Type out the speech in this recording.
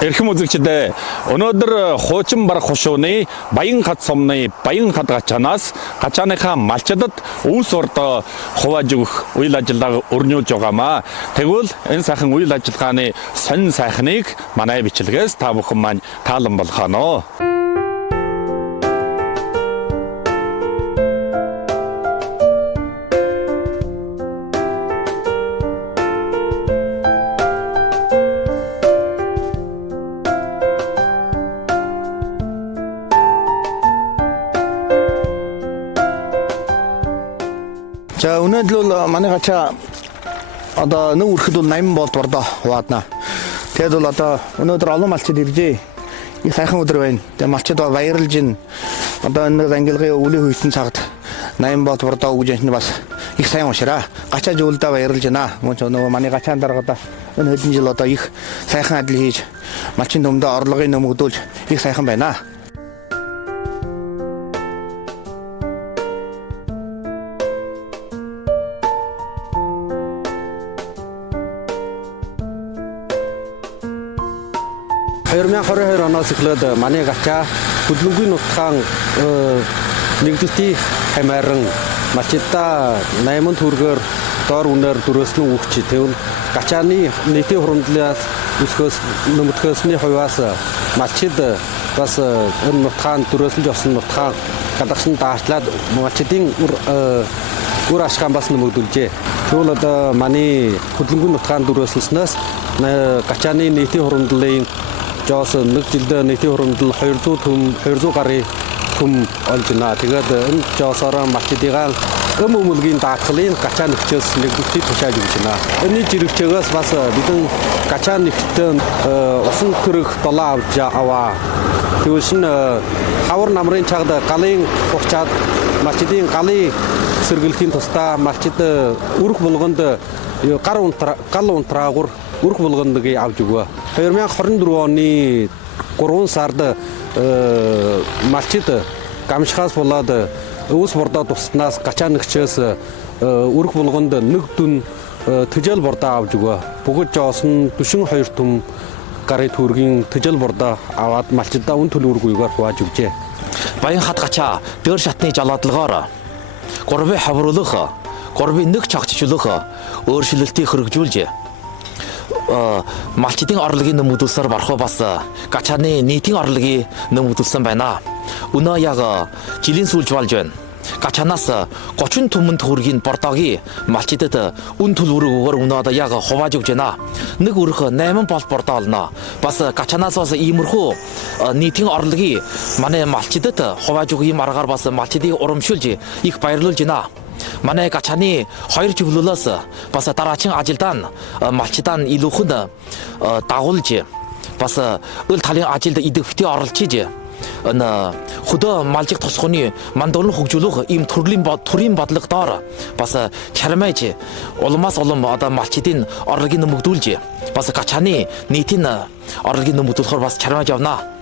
Эрхэм үзэгчдээ өнөөдөр хуучин бар хушууны Баян хад сумны Баян хад гачаанаас гачааныхаа малчдад үүс ордоо хувааж өгөх үйл ажиллагааг өрнүүлж байгаамаа. Тэгвэл энэ сайхан үйл ажиллагааны сонин сайхныг манай бичлэгээс та бүхэн маань таалан болгоно. За өнөөдөр бол манай гачаа одоо нэг үрхэд бол 80 болд бордоо хуваадна. Тэгэд бол одоо өнөөдөр олон малчид иржээ. Их сайхан өдөр байна. Тэгээ малчид баярлж байна. Одоо энэ ангилгын өвлийн хүйтэн цагт 80 болд бордоо өгж яхад бас их сайн уушраа. Гачаа зөвлөдөө баярлж байна. Мөн ч нөгөө манай гачаан дарга одоо энэ хэдэн жил одоо их сайхан адил хийж малчин төмдөө орлогыг нэмэгдүүлж их сайхан байна. оноос эхлээд манай гачаа хөдөлгөөний нутгаан нэгдэлтийн хамааран малчидаа 80 төгрөгөөр доор үнээр дөрөслөн өгч тэгвэл гачааны нийтийн хуримтлалаас өсгөөс нэмэгдэхөөсний хувьас малчид бас энэ нутгаан дөрөслөж осон нутгаан гадагшин даашлаад малчидын үр ашгаан бас нэмэгдүүлжээ. Тэгвэл одоо манай хөдөлгөөний нутгаан дөрөслснөөс гачааны нийтийн хуримтлалын жоос нэг жилдээ нийтийн хуримтлал 200 гаруй хүм олж байна. Тэгээд энэ жоосоор малчидыгаа өмөлгийн даатгалын гачаа нэгчээс нэгдэлтийг тушааж өгч байна. Энэ жирэгчээс бас бидэн гачаа нэгтэн усан төрөх долоо авч аваа. Тэгвэл хавар намрын чагд галын хугацаад малчидын галын сэргэлхийн тусдаа малчид өрх булганд гал унтраагур өрх булгандыг авч өгөө. 2024 оны 3 сард малчид гамшихаас болоод өвс бордоо туснаас гачаа нэгчээс өрх булганд нэг дүн тэжээл бордоо авч өгөө. Бүгд жоос нь 42 түм гарын төгрөгийн тэжээл бордоо аваад малчидаа үн төлөвөргүйгээр хувааж өгчээ. Баян хад гачаа дөр шатны жалаадлогоор гурвын хавруулах, гурвын нэг чагтчлах өөрчлөлтийг хэрэгжүүлжээ. Малчидын орлогын нэмэгдүүлсээр барах бас гачааны нийтийн орлогыг нэмэгдүүлсэн байна. Өнөө яг жилийн сүүлж болж байна. Гачаанаас 30 түмэн төгрөгийн бордоогийн малчидад үн төлбөрөөр өнөөдөр яг хувааж өгч байна. Нэг өрх 8 болт бордоо олно. Бас гачаанаас бас иймэрхүү нийтийн орлогыг манай малчидад хувааж өгөх юм аргаар бас малчидыг урамшуулж их баярлуулж байна. Манай гачааны хоёр чиглэлээс бас дараачин ажилдаа малчидаа илүүхэн дагуулж бас өл талын ажилд идэвхтэй оролцож энэ хөдөө малжих тусганы мандуулан хөгжүүлэх ийм төрлийн бодлогоор бас чармайж улмаас улам одоо малчидын орлогыг нэмэгдүүлж бас гачааны нийтийн орлогыг нэмэгдүүлэхээр бас чармайж явна.